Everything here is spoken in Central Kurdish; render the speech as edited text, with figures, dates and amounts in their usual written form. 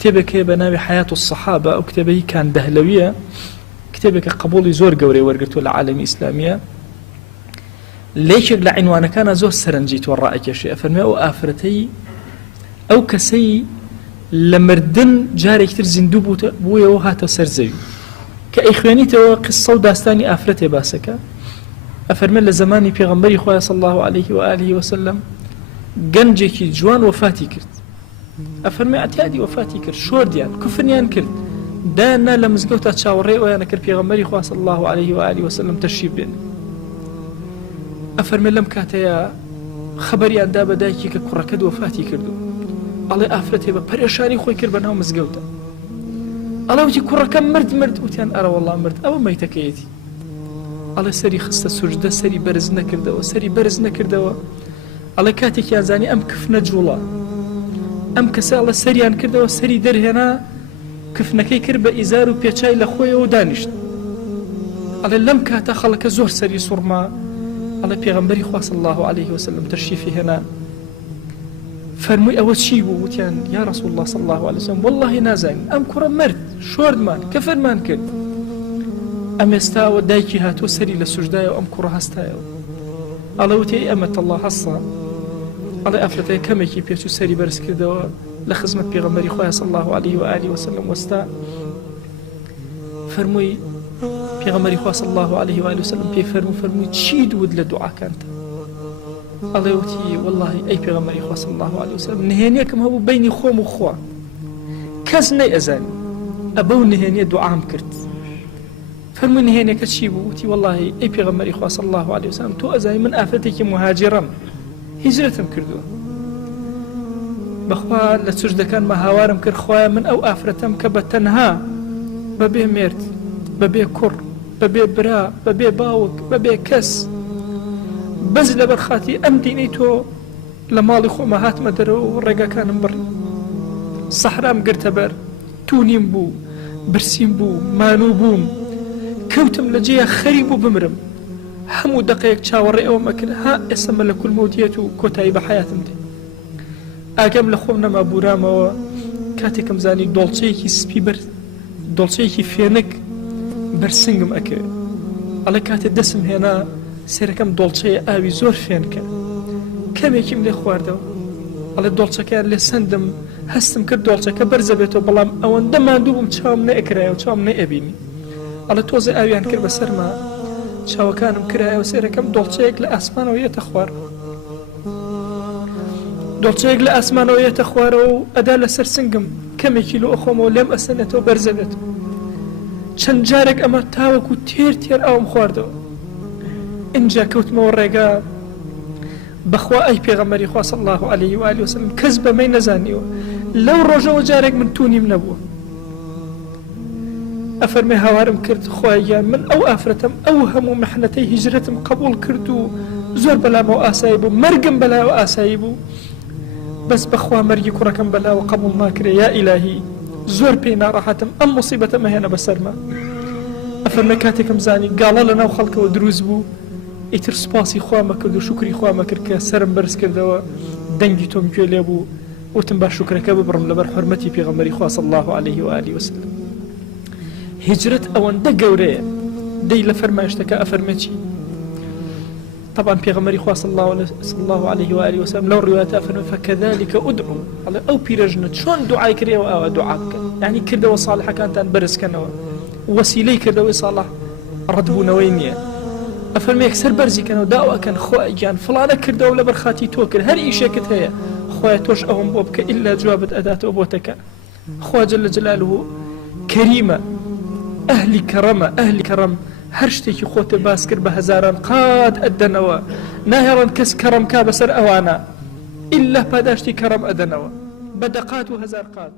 كتابك بناوي حياة الصحابة أو كتابه كان دهلوية كتابك قبولي زور قوري ورقته العالم إسلامية ليش لعنوانه كان زور سرنجيت والرأيك يا شيء فرمي أو آفرتي أو كسي لمردن جاري كتر زندوب بويا وهاته سرزوي كإخوانيته قصة وداستاني آفرتي باسكا أفرمي لزماني بيغمبري خواه صلى الله عليه وآله وسلم گەنجێکی جوان وفاتی کرد ئەفەرمێ ئەتیادی وفاتی کرد شۆردیان کوفرنیان کرد دایاننا لە مزگەوتا چاوەڕێ ئەویانە کرد پێغەمبەری خوا صلی الله عليه وآله وسلم تەشریف بێن ئەفەرمێ لەم کاتەیە خەبەریان دا بە دایکی کە کوڕەکەت وفاتی کردو ئەڵێ ئافرەتێ بە پەرێشانی خۆی کرد بەناو مزگەوتە ئەڵێ وتی کوڕەکەم مرد وتیان ئەرە وەڵڵا مرد ئەوە مەیتەکەیەتی ئەڵێ سەری خستە سوجدە سەری بەرز نەکردەوە ئەڵێ کاتێکیان زانی ئەم کفنە جوڵە ئەم کەسە ئەڵێ سەریان کردەوە سەری دەرهێنا کفنەکەی کرد بە ئیزار و پێچای لە خۆیەوە دانیشت ئەڵێ لەم کاتە خەڵکە زۆر سەری سوڕما ئەڵێ پێغەمبەری خوا صلی الله عليه وسلم تەشریفی هێنا فەرمووی ئەوە چی بوو وتیان یا رسول الله صلی الله عليه وسلم والله نازانین ئەم کوڕە مرد شۆردمان کەفەرمان کرد ئەم ئێستاوە دایکی هاتووە سەری لە سوژدایەوە ئەم کوڕە هەستایەوە ئەڵێ وتی ئەمەت الله هەسا ئەڵێ ئافرەتەیە کەمێکی پێچ و سەری بەرز کردەوە لە خزمەت پێغەمبەری خوا صلی الله عليه وآله وسلم وەستا فەرمووی پێغەمبەری خوا صلی الله عليه وآله وسلم پێی فەرمووی چی دوود لە دوعاکانتە ئەڵێ وتی والله ئەی پێغەمبەری خوا صلی الله عليه وسلم نهێنیەکم هەبوو بەینی خۆم و خوا کەس نەیئەزانی ئەبەو نهێنیە دوعام کرد فەرمووی نهێنیەکە چی بوو وتی والله ئەی پێغەمبەری خوا صلی الله عليه وسلم تۆ ئەزانی من ئافرەتێکی مهاجرەم هیجرەتم کردووە بەخوا لە سوژدەکانمە هاوارم کرد خوایە من ئەو ئافرەتەم کە بە تەنها بەبێ مرد بەبێ کوڕ بەبێ برا بەبێ باوک بەبێ کەس بەس لەبەر خاتی ئەم دینەی تۆ لە ماڵی خۆمە هاتمە دەرەوە و ڕێگاکانم بڕی سەحرام گرتە بەر توونیم بوو برسیم بوو مانوو بووم کەوتم لە جێیە خەری بوو بمرم هەموو دقەیەک چاوەڕێ ئەوە مەکرد ها ئێستا مەلەکول مەوتیەت و کۆتایی بە حەیاتم دێ ئاگەم لە خۆم نەما بورامەوە کاتێکم زانی دۆڵچەیەکی سپی بەر دۆڵچەیەکی فێنک بەرسنگم ئەکرد ئەڵێ کاتێ دەسم هێنا سێرەکەم دۆڵچەیە ئاوی زۆر فێنکە کەمێکیم لێ خواردەوە ئەڵێ دۆڵچەکەیان لێ سندم هەستم کرد دۆڵچەکە بەرزە بێتەوە بەڵام ئەوەندە ماندوو بووم چاوم نەئەکرایەوە چاوم نەئەبینی ئەڵێ تۆزە ئاویان کرد بەسەرما چاوەکانم کرایەوە سێرەکەم دۆڵچەیەک لە ئاسمانەوە یەتە خوار دۆڵچەیەک لە ئاسمانەوە یەتە خوارەوە و ئەدا لەسەر سنگم کەمێکی لۆ ئەخۆمەوە لێم ئەسەنێتەوە بەرزە بێتەوە چەند جارێک ئەمە تاوەکو تێر ئاوم خواردەوە اینجا کەوتمەوە ڕێگا بەخوا ئەی پێغەمبەری خوا صلی الله عليه وآله وسلم کەس بەمەی نەزانیوە لەو ڕۆژەوە جارێک من توونیم نەبووە ئەفەرمێ هاوارم کرد خوایە من ئەو ئافرەتەم ئەو هەموو محنەتەی هیجرەتم قبول کرد و زۆر بەلامەوە ئاسایی بوو مەرگم بەلایەوە ئاسایی بوو بەس بەخوا مەرگی کوڕەکەم بەلاوە قبول ناکرێ یا ئیلاهی زۆر پێی ناڕەحەتم ئەم موسیبەتە مەهێنە بەسەرما ئەفەرمێ کاتێکم زانی گاڵە لەناو خەڵکەوە دروست بوو ئیتر سوپاسی خوا مەکرد و شوکری خوا مەکرد کە سرم بەرز کردەوە دەنگی تۆم گوێ لێ بوو وتم با شوکرەکە ببڕم لەبەر حورمەتی پێغەمبەری خوا صلی الله عليه وآله وسلم هجرت ئەوەندە گەورەیە دەی لە فەرمایشتەکە ئەفەرمێ چی طبعا پێغەمبەری خوا صلی الله عليه وآله وسلم لەو ڕیوایەتە ئەفەرمێ فكذلك ادعوا ئەڵێ ئەو پیرەژنە چۆن دوعای کردەوە ئەوە دوعا بکەن یعنی کردەوە ساڵحەکانتان بەرزکەنەوە وەسیلەی کردەوەی ساڵح ڕەتبوونەوەی نییە ئەفەرمێ یەکسەر بەرزیکەنەوە داواکەن خۆی گیان فڵانە کردەوە لەبەر خاتی تۆ کرد هەر ئیشێکت هەیە خۆی تۆش ئەوم بۆ بکە ئیلا جوابت ئەداتەوە بۆتەکە خوا جەل جەلالوه کەریمە ئەهلی کەڕەم هەر شتێکی خۆتە باس کرد بە هەزاران قات ئەدەنەوە ناهێڕن کەس کەڕەم کا بەسەر ئەوانە ئیلا پاداشتی کەڕەم ئەدەنەوە بە دەقات و هەزار قات